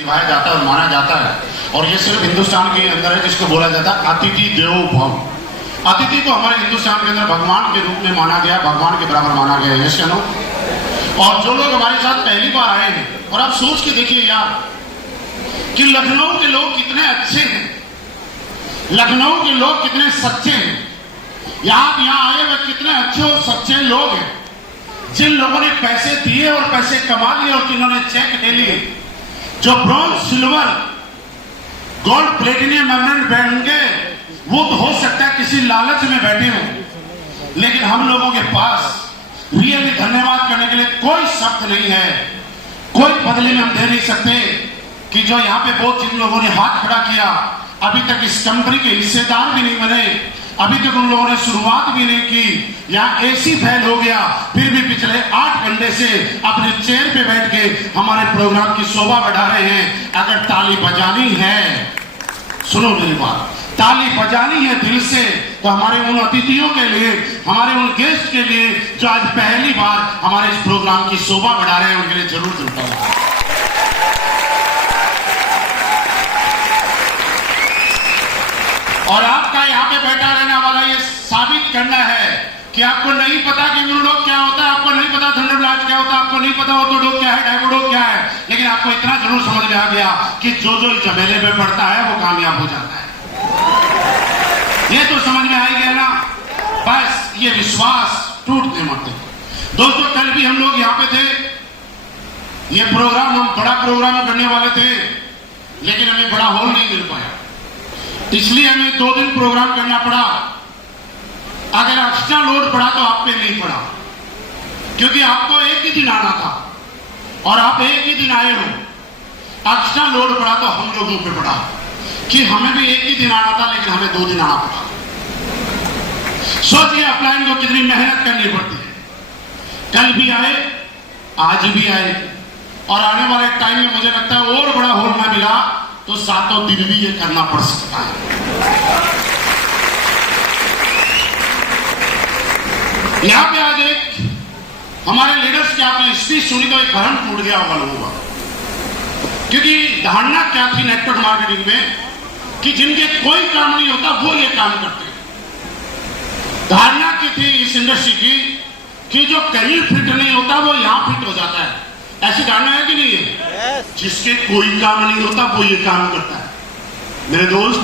निभाया जाता है और माना जाता है, और ये सिर्फ हिंदुस्तान के अंदर है, जिसको बोला जाता है अतिथि देवो भव। अतिथि को हमारे हिंदुस्तान के अंदर भगवान के रूप में माना गया, भगवान के बराबर माना गया है। यस या नो? और जो लोग हमारे साथ पहली बार आए हैं, और आप सोच के देखिए यार कि लखनऊ के लोग कितने अच्छे हैं, लखनऊ के लोग कितने सच्चे हैं। यहाँ आए हुए कितने अच्छे और सच्चे लोग हैं, जिन लोगों ने पैसे दिए और पैसे कमा लिए और जिन्होंने चेक ले लिए, जो bronze, silver, gold, platinum, emerald band, वो तो हो सकता है किसी लालच में बैठे हों, लेकिन हम लोगों के पास रियली धन्यवाद करने के लिए कोई शब्द नहीं है, कोई बदले में हम दे नहीं सकते कि जो यहाँ पे बहुत जिन लोगों ने हाथ खड़ा किया, अभी तक इस कंपनी के हिस्सेदार भी नहीं बने, अभी तक उन लोगों ने शुरुआत भी नहीं की, यहाँ एसी फेल हो गया, फिर भी पिछले 8 घंटे से अपने चेयर पे बैठ के हमारे प्रोग्राम की शोभा बढ़ा रहे हैं। अगर ताली बजानी है, सुनो मेरी बात, ताली बजानी है दिल से, तो हमारे उन अतिथियों के लिए, हमारे उन गेस्ट के लिए जो आज पहली बार हमारे इस प्रोग्राम की शोभा बढ़ा रहे हैं, उनके लिए जरूर जुड़ता हूं। और आपका यहाँ पे बैठा रहने वाला ये साबित करना है कि आपको नहीं पता कि यूरोडोप क्या होता है, आपको नहीं पता थंडरब्लास्ट क्या होता है, आपको नहीं पता ऑटोडोप क्या है, डायमोडोप क्या है, लेकिन आपको इतना जरूर समझ में आ गया कि जो जो इस झमेले में पड़ता है वो कामयाब हो जाता है। ये तो समझ में आ ही गया ना? बस ये विश्वास टूटने मत दो दोस्तों। कल भी हम लोग यहाँ पे थे, ये प्रोग्राम, हम बड़ा प्रोग्राम करने वाले थे, लेकिन हमें बड़ा हॉल नहीं मिल पाया, इसलिए हमें 2 दिन प्रोग्राम करना पड़ा। अगर एक्स्ट्रा लोड पड़ा तो आप पे नहीं पड़ा, क्योंकि आपको एक ही दिन आना था और आप एक ही दिन आए हो। एक्स्ट्रा लोड पड़ा तो हम लोगों पे पड़ा कि हमें भी एक ही दिन आना था, लेकिन हमें 2 दिन आना पड़ा। सोचिए अपलाइन को कितनी मेहनत करनी पड़ती है। कल भी आए, आज भी आए, और आने वाले टाइम में मुझे लगता है और बड़ा हॉल ना मिला तो 7 दिन भी ये करना पड़ सकता है। यहां पे आज एक हमारे लीडर्स की आपने स्पीच सुनी तो एक भ्रम टूट गया होगा लोगों का, क्योंकि धारणा क्या थी नेटवर्क मार्केटिंग में कि जिनके कोई काम नहीं होता वो ये काम करते हैं। धारणा की थी इस इंडस्ट्री की कि जो कहीं फिट नहीं होता वो यहां फिट हो जाता है। ऐसी धारणा है कि नहीं है? जिसके कोई काम नहीं होता वो ये काम करता है। मेरे दोस्त,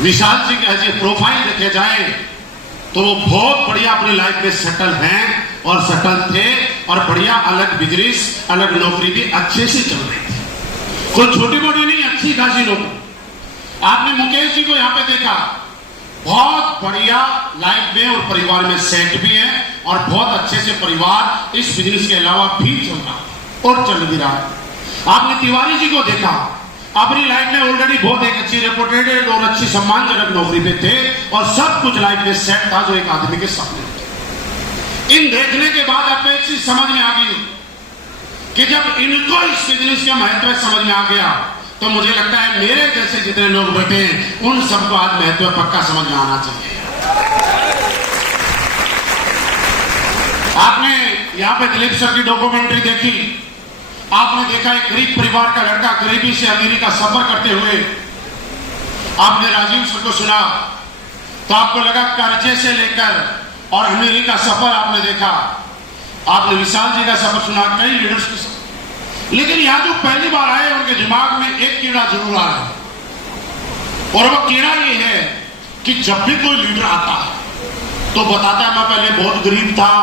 विशाल जी का ऐसे प्रोफाइल देखे जाए तो वो बहुत बढ़िया अपनी लाइफ में सेटल हैं और सेटल थे, और बढ़िया अलग बिजनेस, अलग नौकरी भी अच्छे से चल रही थी, कोई छोटी मोटी नहीं, अच्छी खासी नौकरी। आपने मुकेश जी को यहाँ पे देखा, बहुत बढ़िया लाइफ में और परिवार में सेट भी है, और बहुत अच्छे से परिवार इस बिजनेस के अलावा भी चल रहा और चल भी रहा है। आपने तिवारी जी को देखा, अपनी लाइफ में ऑलरेडी बहुत एक अच्छी रेपुटेटेड और अच्छी सम्मानजनक नौकरी पे थे, और सब कुछ लाइफ में सेट था जो एक आदमी के सामने होता। इन देखने के बाद आपको एक चीज समझ में आ गई कि जब इनको इस बिजनेस का महत्व समझ में आ गया, तो मुझे लगता है मेरे जैसे जितने लोग बैठे हैं उन सबको आज महत्व पक्का समझ में आना चाहिए। आपने यहाँ पे दिलीप सर की डॉक्यूमेंट्री देखी, आपने देखा एक गरीब परिवार का लड़का गरीबी से अमीरी का सफर करते हुए, आपने राजीव सर को सुना तो आपको लगा कर्जे से लेकर और अमीरी का सफर आपने देखा, आपने विशाल जी का सफर सुना, कई लीडर्स के सफर। लेकिन यहां जो पहली बार आए उनके दिमाग में एक कीड़ा जरूर आ रहा है, और वो कीड़ा ये है कि जब भी कोई लीडर आता है तो बताता है मैं पहले बहुत गरीब था,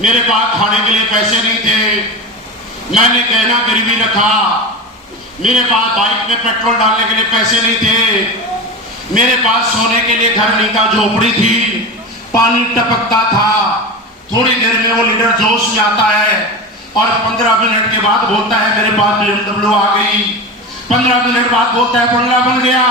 मेरे पास खाने के लिए पैसे नहीं थे, मैंने गहना गिरवी रखा, मेरे पास बाइक में पेट्रोल डालने के लिए पैसे नहीं थे, मेरे पास सोने के लिए घर नहीं था, झोपड़ी थी, पानी टपकता था। थोड़ी देर में वो लीडर जोश में आता है और 15 मिनट के बाद बोलता है मेरे पास BMW आ गई, 15 मिनट बाद बोलता है बंगला बन गया,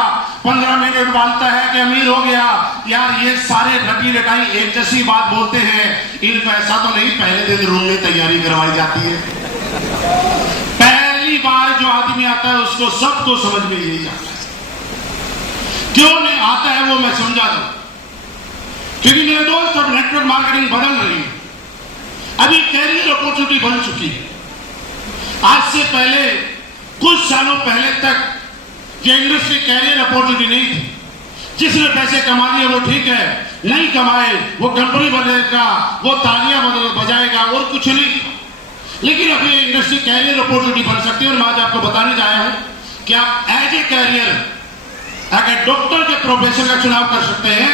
15 मिनट बोलता है कि अमीर हो गया। यार ये सारे रटी रटाई एक जैसी बात बोलते हैं, इनको ऐसा तो नहीं पहले दिन रूम में तैयारी करवाई जाती है। पहली बार जो आदमी आता है उसको सबको समझ में यही आता है। क्यों नहीं आता है वो मैं समझा दूं, क्योंकि मेरे दोस्त अब नेटवर्क मार्केटिंग बदल रही है, अभी कैरियर अपॉर्चुनिटी बन चुकी है। आज से पहले कुछ सालों पहले तक ये इंडस्ट्री कैरियर अपॉर्चुनिटी नहीं थी। जिसने पैसे कमा लिए वो ठीक है, नहीं कमाए वो कंपनी बनेगा, वो तालियां बजाएगा और कुछ नहीं। लेकिन अभी इंडस्ट्री कैरियर अपॉर्चुनिटी बन सकती है। और मैं आज आपको बताने जा रहा हूं कि आप एज ए कैरियर अगर डॉक्टर के प्रोफेशन का चुनाव कर सकते हैं,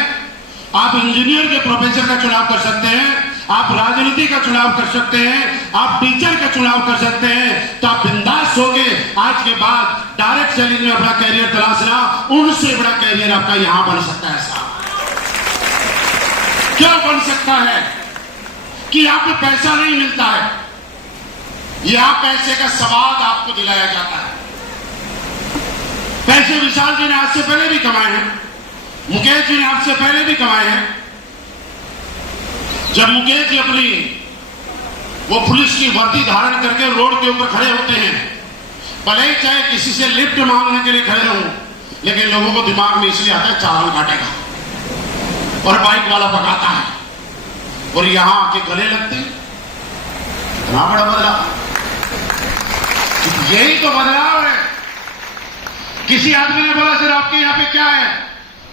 आप इंजीनियर के प्रोफेशन का चुनाव कर सकते हैं, आप राजनीति का चुनाव कर सकते हैं, आप टीचर का चुनाव कर सकते हैं, तो आप बिंदास होके आज के बाद डायरेक्ट सेलिंग में अपना कैरियर तलाशना, उनसे बड़ा कैरियर आपका यहां बन सकता है। साहब क्यों बन सकता है कि यहां पे पैसा नहीं मिलता है, यहां पैसे का स्वाद आपको दिलाया जाता है। पैसे विशाल जी ने आज से पहले भी कमाए हैं, मुकेश जी ने आज से पहले भी कमाए हैं। जब मुकेश जी अपनी वो पुलिस की वर्दी धारण करके रोड के ऊपर खड़े होते हैं, भले ही चाहे किसी से लिफ्ट मांगने के लिए खड़े हों, लेकिन लोगों को दिमाग में इसलिए आता है चालान काटेगा और बाइक वाला भगाता है, और यहां आके गले लगते हैं। कितना बड़ा बदलाव, यही तो बदलाव है। किसी आदमी ने बोला सर आपके यहां पे क्या है,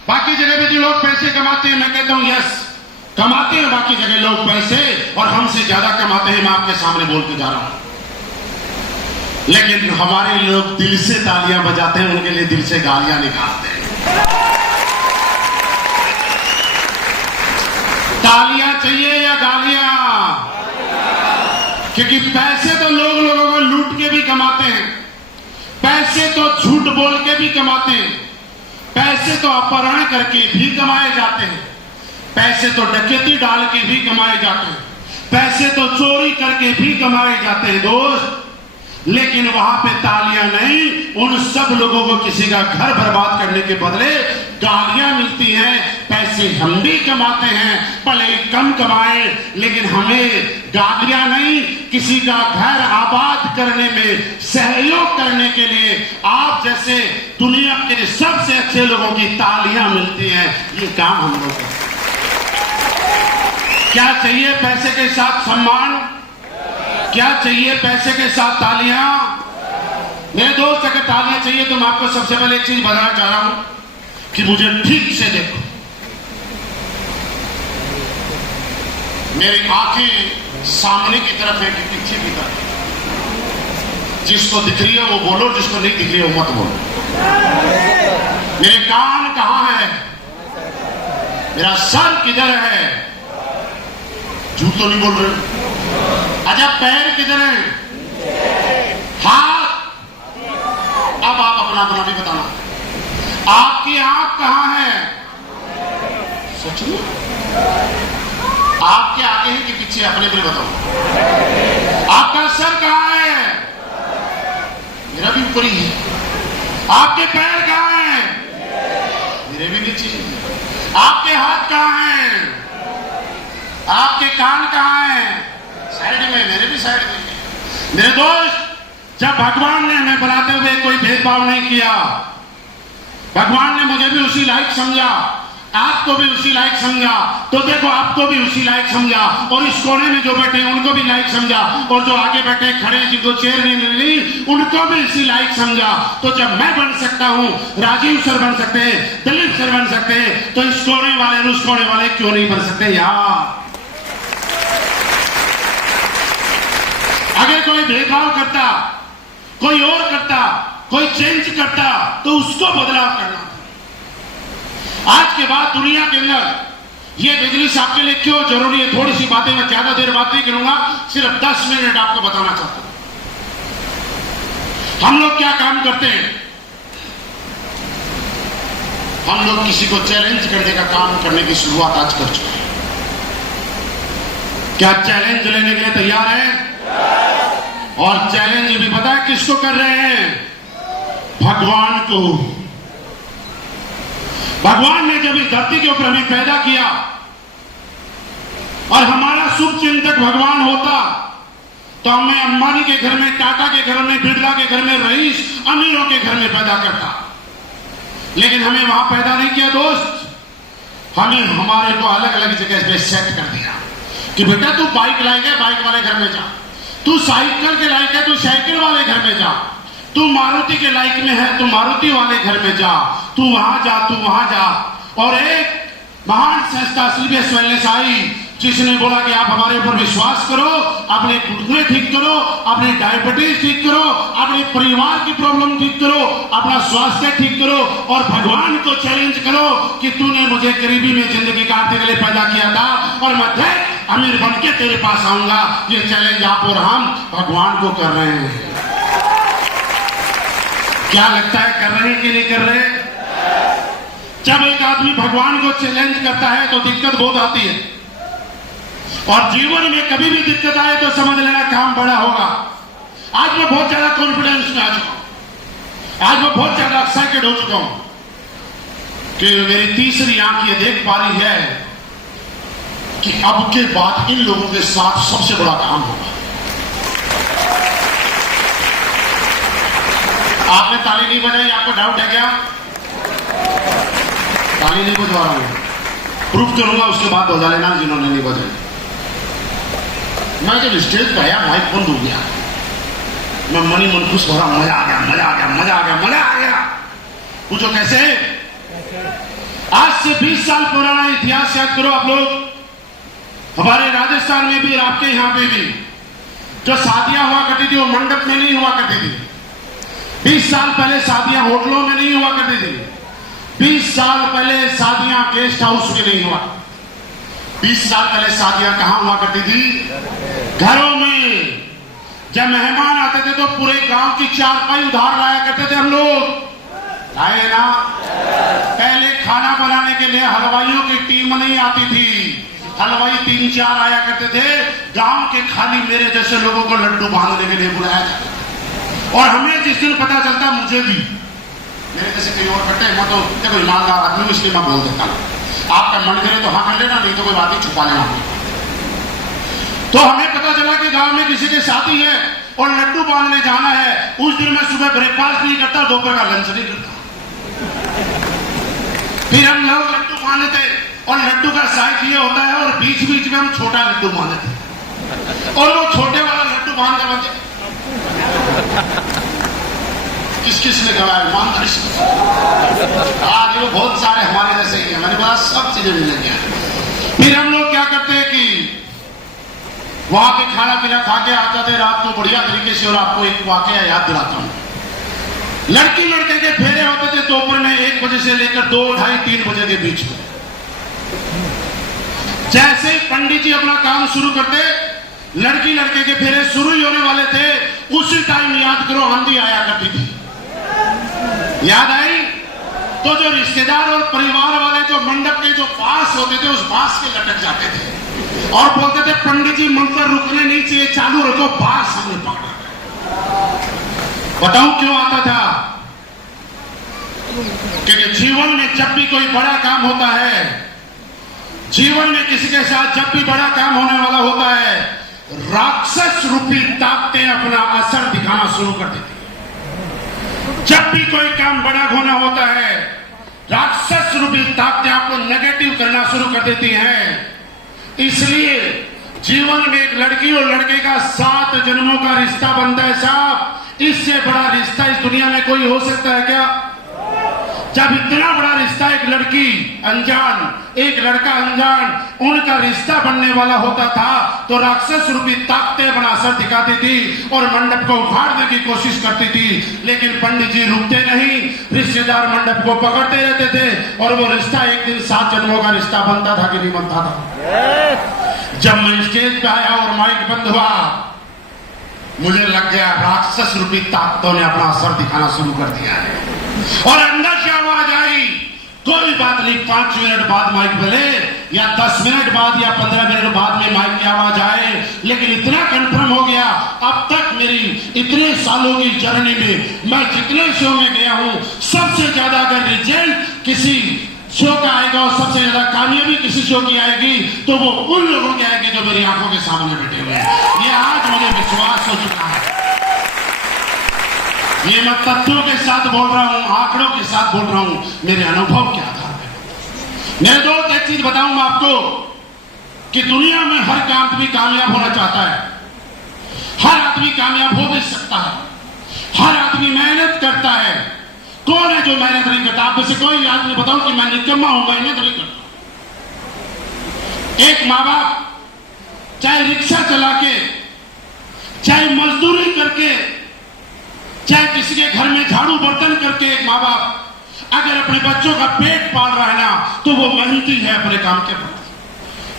बाकी जगह पे जो लोग पैसे कमाते हैं, मैं कहता हूं यस कमाते हैं बाकी जगह लोग पैसे, और हमसे ज्यादा कमाते हैं। मैं आपके सामने बोल के जा रहा हूं, लेकिन हमारे लोग दिल से तालियां बजाते हैं, उनके लिए दिल से गालियां निकालते हैं। तालियां चाहिए या गालियां? क्योंकि पैसे तो लोगों को लूट के भी कमाते हैं, पैसे तो झूठ बोल के भी कमाते हैं, पैसे तो अपहरण करके भी कमाए जाते हैं, पैसे तो डकैती डाल के भी कमाए जाते हैं, पैसे तो चोरी करके भी कमाए जाते हैं दोस्त। लेकिन वहां पे तालियां नहीं, उन सब लोगों को किसी का घर बर्बाद करने के बदले गालियां मिलती हैं। पैसे हम भी कमाते हैं, भले ही कम कमाए, लेकिन हमें गालियां नहीं, किसी का घर आबाद करने में सहयोग करने के लिए आप जैसे दुनिया के सबसे अच्छे लोगों की तालियां मिलती हैं। ये काम हम लोग को क्या चाहिए? पैसे के साथ सम्मान, क्या चाहिए? पैसे के साथ तालियां। मेरे दोस्त अगर तालियां चाहिए तो मैं आपको सबसे पहले एक चीज बताना चाह रहा हूं कि मुझे ठीक से देखो, मेरी आंखें सामने की तरफ है कि पीछे की तरफ? जिसको दिख रही है वो बोलो, जिसको नहीं दिख रही है वो मत बोलो। मेरे कान कहां है? मेरा सर किधर है? झूठ तो नहीं बोल रहे। अच्छा पैर किधर है? हाथ? अब आप अपना अपना भी बताना। आपकी आंख कहां है? सच में आपके आगे है कि पीछे? अपने भी बताओ। आपका सर कहां है? मेरा भी ऊपर ही है। आपके पैर कहां हैं? मेरे भी नीचे। आपके हाथ कहां हैं? आपके कान कहां हैं? साइड में। मेरे भी साइड में। मेरे दोस्त, जब भगवान ने हमें बनाते हुए कोई भेदभाव नहीं किया, भगवान ने मुझे भी उसी लायक समझा, आपको भी उसी लायक समझा, तो देखो आपको भी उसी लायक समझा, और इस कोने में जो बैठे हैं उनको भी लायक समझा, और जो आगे बैठे खड़े जिनको चेयर नहीं मिली उनको भी इसी लायक समझा। तो जब मैं बन सकता हूं, राजीव सर बन सकते हैं, दिलीप सर बन सकते हैं, तो इस कोने वाले उस कोने वाले क्यों नहीं बन सकते यार? अगर कोई भेदभाव करता, कोई और करता, कोई चेंज करता, तो उसको बदलाव करना। आज के बाद दुनिया के अंदर ये बिजनेस आपके लिए क्यों जरूरी है? थोड़ी सी बातें, मैं ज्यादा देर बात नहीं करूंगा, सिर्फ 10 मिनट आपको बताना चाहता हूं। हम लोग क्या काम करते हैं? हम लोग किसी को चैलेंज करने का काम करने की शुरुआत आज कर चुके हैं। क्या चैलेंज लेने के लिए तैयार हैं? और चैलेंज भी पता है किसको कर रहे हैं? भगवान को। भगवान ने जब इस धरती के ऊपर हमें पैदा किया और हमारा शुभ चिंतक भगवान होता, तो हमें अंबानी के घर में, टाटा के घर में, बिरला के घर में, रईस अमीरों के घर में पैदा करता। लेकिन हमें वहां पैदा नहीं किया दोस्त, हमें हमारे को अलग अलग जगह पे सेट कर दिया कि बेटा तू बाइक लाएगा, बाइक वाले घर में जा, तू साइकिल के लायक है, तू साइकिल वाले घर में जा। तू मारुति के लायक में है, तू मारुति वाले घर में जा। तू वहां जा, तू वहां जा। और एक महान संस्था सीबीएस वेलनेस आई, जिसने बोला कि आप हमारे ऊपर विश्वास करो, अपने घुटने ठीक करो, अपनी डायबिटीज ठीक करो, अपने परिवार की प्रॉब्लम ठीक करो, अपना स्वास्थ्य ठीक करो और भगवान को चैलेंज करो कि तूने मुझे गरीबी में जिंदगी काटने के लिए पैदा किया था और मैं अमीर बन के तेरे पास आऊंगा। ये चैलेंज आप और हम भगवान को कर रहे हैं। क्या लगता है कर रहे हैं कि नहीं कर रहे? जब एक आदमी भगवान को चैलेंज करता है तो दिक्कत बहुत आती है, और जीवन में कभी भी दिक्कत आए तो समझ लेना काम बड़ा होगा। आज मैं बहुत ज्यादा कॉन्फिडेंस में आ चुका हूं, आज मैं बहुत ज्यादा एक्साइटेड हो चुका हूं कि मेरी तीसरी आंख ये देख पा रही है कि अब के बाद इन लोगों के साथ सबसे बड़ा काम होगा। आपने ताली नहीं बजाई, आपको डाउट है क्या? ताली नहीं बजवा रहा हूं, प्रूफ करूंगा, उसके बाद बजा लेना जिन्होंने नहीं बजाई। मैं जब स्टेज पे आया माइक बंद हो गया, मैं मनी मन खुश हो रहा, मजा आ गया, मजा आ गया, मजा आ गया, मजा आ गया। पूछो कैसे? आज से 20 साल पुराना इतिहास याद करो आप लोग। हमारे राजस्थान में भी और आपके यहां पे भी जो शादियां हुआ करती थी वो मंडप में नहीं हुआ करती थी। 20 साल पहले शादियां होटलों में नहीं हुआ करती थी। 20 साल पहले शादियां गेस्ट हाउस में नहीं हुआ। 20 साल पहले शादियां कहां हुआ करती थी? घरों में। जब मेहमान आते थे तो पूरे गांव की चारपाई उधार लाया करते थे हम लोग, आए ना? पहले खाना बनाने के लिए हलवाइयों की टीम नहीं आती थी, हलवाई 3-4 आया करते थे। गांव के खाली मेरे जैसे लोगों को लड्डू बांधने के लिए बुलाया जाता था। और हमें जिस दिन पता चलता, मुझे भी, मेरे जैसे कई और कट्टे, मैं तो देखो ईमानदार आदमी हूं इसलिए मैं बोल देता हूं। आपका मन करे तो हाँ कर लेना, नहीं तो कोई बात ही छुपा लेना। तो हमें पता चला कि गांव में किसी की शादी है और लड्डू बांधने जाना है। उस दिन मैं सुबह ब्रेकफास्ट नहीं करता, दोपहर का लंच नहीं करता। फिर हम लोग लड्डू बांधते और लड्डू का साइज ये होता है और बीच बीच में हम छोटा लड्डू बांधते और वो छोटे वाला लड्डू बांध कर बचे। किस किस ने कहा ईमानदारी से? आज वो बहुत सारे हमारे जैसे ही है, मेरे पास सब चीजें मिलेंगी। फिर हम लोग क्या करते हैं कि वहां पे खाना पीना खा के आते थे रात को बढ़िया तरीके से। और आपको एक वाकया याद दिलाता हूं, लड़की लड़के के फेरे होते थे दोपहर में 1 बजे से लेकर 2, 2:30, 3 बजे के बीच में। जैसे ही पंडित जी अपना काम शुरू करते, लड़की लड़के के फेरे शुरू ही होने वाले थे, उसी टाइम याद करो आंधी आया करती थी। याद आई? तो जो रिश्तेदार और परिवार वाले जो मंडप के जो पास होते थे उस बांस के लटक जाते थे और बोलते थे पंडित जी मंत्र रुकने नहीं चाहिए, चालू रखो, बांस हमने पकड़ा। बताऊं क्यों आता था? क्योंकि जीवन में जब भी कोई बड़ा काम होता है, जीवन में किसी के साथ जब भी बड़ा काम होने वाला होता है, राक्षस रूपी ताकतें अपना असर दिखाना शुरू कर देती। जब भी कोई काम बड़ा होना होता है, राक्षस रूपी ताकतें आपको नेगेटिव करना शुरू कर देती हैं। इसलिए जीवन में एक लड़की और लड़के का 7 जन्मों का रिश्ता बनता है साहब। इससे बड़ा रिश्ता इस दुनिया में कोई हो सकता है क्या? जब इतना बड़ा रिश्ता, एक लड़की अनजान, एक लड़का अनजान, उनका रिश्ता बनने वाला होता था तो राक्षस रूपी ताकतें अपना असर दिखाती थी और मंडप को उखाड़ने की कोशिश करती थी। लेकिन पंडित जी रुकते नहीं, रिश्तेदार मंडप को पकड़ते रहते थे और वो रिश्ता एक दिन 7 जन्मों का रिश्ता बनता था कि नहीं बनता था? जब मैं स्टेज पे आया और माइक बंद हुआ, मुझे लग गया राक्षस रूपी ताकतों ने अपना असर दिखाना शुरू कर दिया है। और अंदर से आवाज आई, कोई बात नहीं, 5 मिनट बाद माइक बले या 10 मिनट बाद या 15 मिनट बाद में माइक की आवाज आए, लेकिन इतना कंफर्म हो गया, अब तक मेरी इतने सालों की जर्नी में मैं जितने शो में गया हूं, सबसे ज्यादा अगर रिजल्ट किसी शो का आएगा और सबसे ज्यादा कामयाबी किसी शो की आएगी तो वो उन लोगों की आएगी जो मेरी आंखों के सामने बैठे हुए हैं। ये आज मुझे विश्वास हो चुका है। ये मैं तथ्यों के साथ बोल रहा हूं, आंकड़ों के साथ बोल रहा हूं, मेरे अनुभव के आधार पर। मेरे दोस्त एक चीज बताऊं मैं आपको कि दुनिया में हर आदमी कामयाब होना चाहता है, हर आदमी कामयाब हो भी सकता है, हर आदमी मेहनत करता है। कौन है जो मेहनत नहीं करता? आप में से कोई आदमी बताओ कि मैं निकम्मा हूं, मेहनत नहीं करता। एक माँ बाप चाहे रिक्शा चला के, चाहे मजदूरी करके, चाहे किसी के घर में झाड़ू बर्तन करके, एक माँ बाप अगर अपने बच्चों का पेट पाल रहा है ना, तो वो मेहनती है अपने काम के प्रति,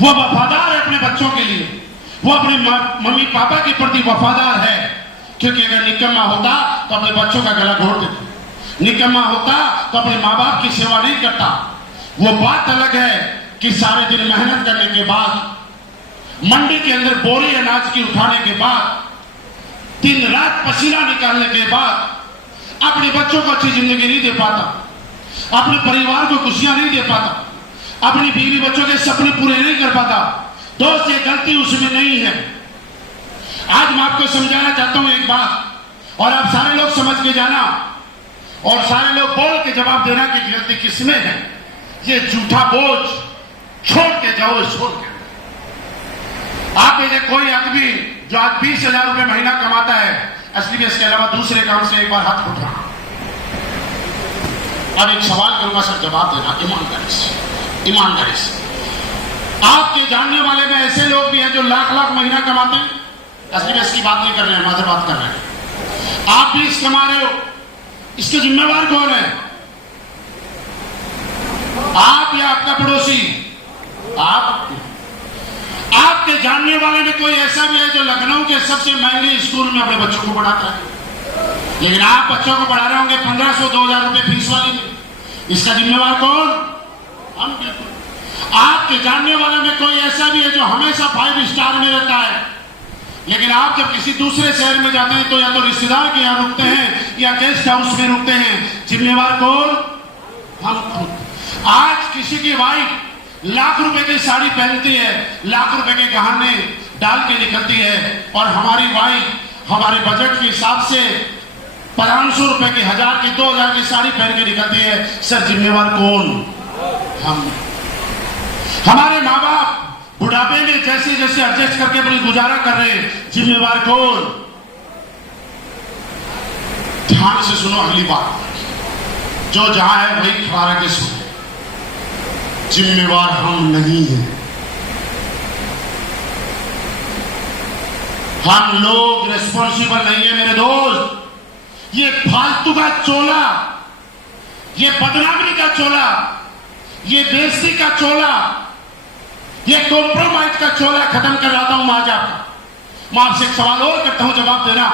वो वफादार है अपने बच्चों के लिए, वो अपने मम्मी पापा के प्रति वफादार है। क्योंकि अगर निकम्मा होता तो अपने बच्चों का गला घोट देता, निकम्मा होता तो अपने माँ बाप की सेवा नहीं करता। वो बात अलग है कि सारे दिन मेहनत करने के बाद, मंडी के अंदर बोरी अनाज की उठाने के बाद, दिन रात पसीना निकालने के बाद अपने बच्चों को अच्छी जिंदगी नहीं दे पाता, अपने परिवार को खुशियां नहीं दे पाता, अपनी बीवी बच्चों के सपने पूरे नहीं कर पाता। दोस्त, ये गलती उसमें नहीं है। आज मैं आपको समझाना चाहता हूं एक बात, और आप सारे लोग समझ के जाना और सारे लोग बोल के जवाब देना कि गलती किसमें है। ये झूठा बोझ छोड़ के जाओ छोड़ के। आप में से कोई आदमी जो आज 20,000 रुपए महीना कमाता है, असली में इसके अलावा दूसरे काम से एक बार हाथ उठा। अब एक सवाल करूंगा सर, जवाब देना ईमानदारी से, ईमानदारी से। आपके जानने वाले में ऐसे लोग भी हैं जो लाख लाख महीना कमाते हैं? असली में इसकी बात नहीं कर रहे हैं, मदर बात कर रहे हैं। आप 20 कमा रहे हो, इसके जिम्मेवार कौन है? आप या आपका पड़ोसी? आप। आपके जानने वाले में कोई ऐसा भी है जो लखनऊ के सबसे महंगे स्कूल में अपने बच्चों को पढ़ाता है, लेकिन आप बच्चों को पढ़ा रहे होंगे 1500-2000 रुपए फीस वाले में। इसका जिम्मेवार कौन? हम। आपके जानने वाले में कोई ऐसा भी है जो हमेशा 5 स्टार में रहता है, लेकिन आप जब किसी दूसरे शहर में जाते हैं तो या तो रिश्तेदार के यहां रुकते हैं या गेस्ट हाउस में रुकते हैं। जिम्मेवार कौन? हम खुद। आज किसी की वाइफ लाख रुपए की साड़ी पहनती है, लाख रुपए के गहने डाल के निकलती है, और हमारी वाइफ हमारे बजट के हिसाब से 500 रुपए की, 1000 की, 2000 की साड़ी पहन के निकलती है। सर, जिम्मेवार कौन? हम। हमारे माँ बाप बुढ़ापे में जैसे जैसे एडजस्ट करके अपनी गुजारा कर रहे हैं, जिम्मेवार कौन? ध्यान से सुनो अगली बात, जो जहां है वही खड़ा रह के सुनो। जिम्मेवार हम नहीं है, हम लोग रिस्पॉन्सिबल नहीं है मेरे दोस्त। ये फालतू का चोला, ये बदनामी का चोला, ये बेइज्जती का चोला, ये कॉम्प्रोमाइज का चोला खत्म कर रहा हूं आज आपका। मैं आपसे एक सवाल और करता हूं, जवाब देना।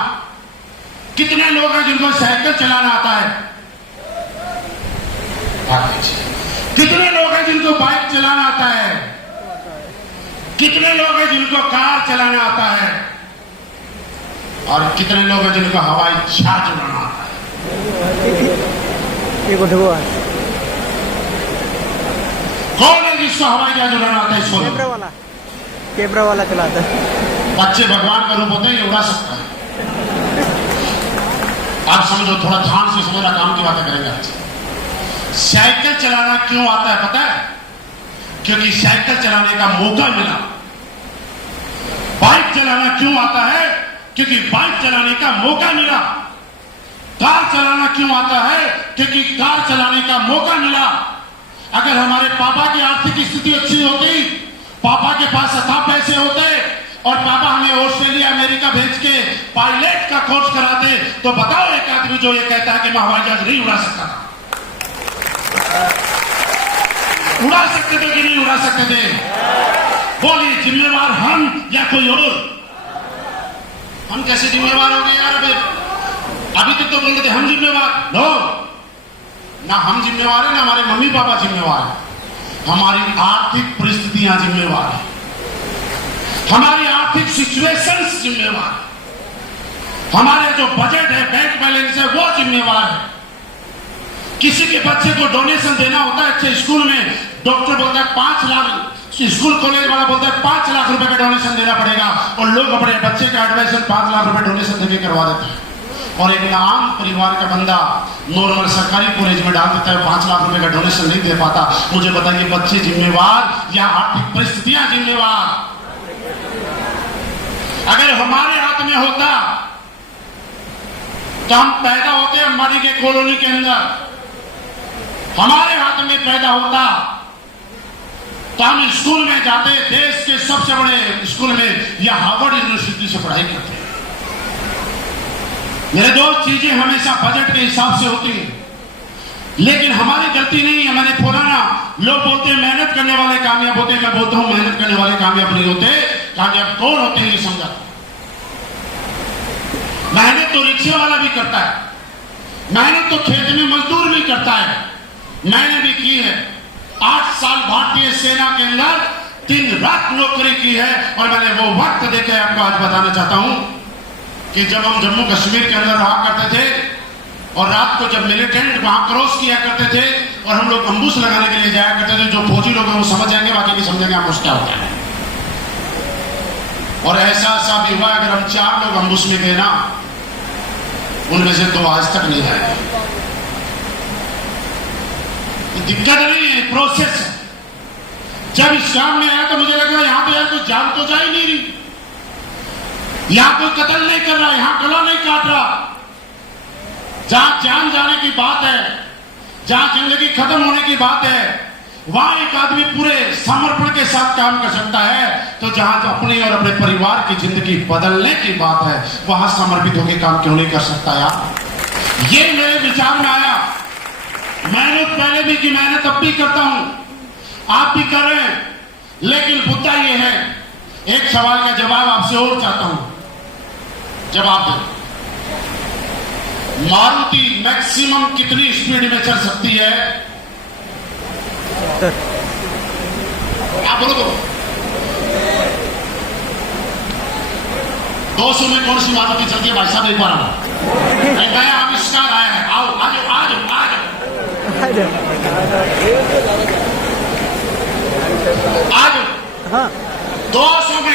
कितने लोग हैं जिनको साइकिल चलाना आता है? कितने लोग हैं जिनको बाइक चलाना आता है? कितने लोग हैं जिनको कार चलाना आता है? और कितने लोग हैं जिनको हवाई जहाज उड़ाना आता है? कौन है जिसको हवाई जहाज उड़ाना आता है? इसको कैमरा वाला चलाता है। बच्चे भगवान का रूप होते हैं, ये उड़ा सकता है। आप समझो, थोड़ा ध्यान से समझना, काम की बातें करेंगे आज। साइकिल चलाना क्यों आता है पता है? क्योंकि साइकिल चलाने का मौका मिला। बाइक चलाना क्यों आता है? क्योंकि बाइक चलाने का मौका मिला। कार चलाना क्यों आता है? क्योंकि कार चलाने का मौका मिला। अगर हमारे पापा की आर्थिक स्थिति अच्छी होती, पापा के पास अथाह पैसे होते और पापा हमें ऑस्ट्रेलिया अमेरिका भेज के पायलट का कोर्स कराते, तो बताओ एक आदमी जो ये कहता है कि मैं हवाई जहाज नहीं उड़ा सकता था, उड़ा सकते थे कि नहीं उड़ा सकते थे? बोलिए, जिम्मेवार हम या कोई और? हम कैसे जिम्मेवार हो गए यार? अभी तक तो बोल रहे थे हम जिम्मेवार। नो, ना हम जिम्मेवार है, ना हमारे मम्मी पापा जिम्मेवार है। हमारी आर्थिक परिस्थितियां जिम्मेवार है, हमारी आर्थिक सिचुएशंस जिम्मेवार है, हमारे जो बजट है, बैंक बैलेंस है, वो जिम्मेवार है। किसी के बच्चे को डोनेशन देना होता है अच्छे स्कूल में, डॉक्टर बोलता है 5 लाख, स्कूल कॉलेज वाला बोलता है 5 लाख रुपए का डोनेशन देना पड़ेगा, और लोग अपने बच्चे का एडमिशन 5 लाख रुपए डोनेशन देके करवा देते हैं। और एक आम परिवार का बंदा नॉर्मल सरकारी कॉलेज में डाल देता है, 5 लाख रुपए का डोनेशन नहीं दे पाता। मुझे बताइए, बच्चे जिम्मेवार या आर्थिक परिस्थितियां जिम्मेवार? अगर हमारे हाथ में होता तो हम पैदा होते अंबानी के कॉलोनी के अंदर, हमारे हाथ में पैदा होता तो हम स्कूल में जाते, देश के सबसे बड़े स्कूल में या हार्वर्ड यूनिवर्सिटी से पढ़ाई करते। मेरे दोस्त, चीजें हमेशा बजट के हिसाब से होती हैं, लेकिन हमारी गलती नहीं है। मैंने बोला ना, लोग बोलते हैं मेहनत करने वाले कामयाब होते हैं, मैं बोलता हूं मेहनत करने वाले कामयाब नहीं होते। कामयाब कौन होते हैं ये समझा। मेहनत तो रिक्शे वाला भी करता है, मेहनत तो खेत में मजदूर भी करता है, मैंने भी की है। 8 साल भारतीय सेना के अंदर दिन रात नौकरी की है, और मैंने वो वक्त देखे आपको आज बताना चाहता हूं कि जब हम जम्मू कश्मीर के अंदर रहा करते थे और रात को जब मिलिटेंट वहां क्रॉस किया करते थे और हम लोग अम्बुश लगाने के लिए जाया करते थे, जो फौजी लोग हैं वो समझ जाएंगे, बाकी नहीं समझेंगे अम्बुश क्या होता है। और ऐसा भी हुआ, अगर हम 4 लोग अम्बुश में गए ना, उनमें से 2 आज तक नहीं आए। दिक्कत नहीं है, प्रोसेस है। जब इस काम में आया तो मुझे लगा यहां पे यार कोई जान तो जा ही नहीं रही, यहां कोई कत्ल नहीं कर रहा, यहां गला नहीं काट रहा। जहां जान जाने की बात है, जहां जिंदगी खत्म होने की बात है, वहां एक आदमी पूरे समर्पण के साथ काम कर सकता है। तो जहां अपनी और अपने परिवार की जिंदगी बदलने की बात है, वहां समर्पित होकर काम क्यों नहीं कर सकता यार। ये मेरे विचार में आया। मेहनत पहले भी की, मेहनत अब भी करता हूं, आप भी कर रहे हैं, लेकिन मुद्दा यह है, एक सवाल का जवाब आपसे और चाहता हूं, जवाब दे। मारुति मैक्सिमम कितनी स्पीड में चल सकती है? आप बोलो तो। 200 में कौन सी मारुति चलती है भाई साहब? एक बार नया आविष्कार आया है, आओ आज आज आज आज हाँ 200 में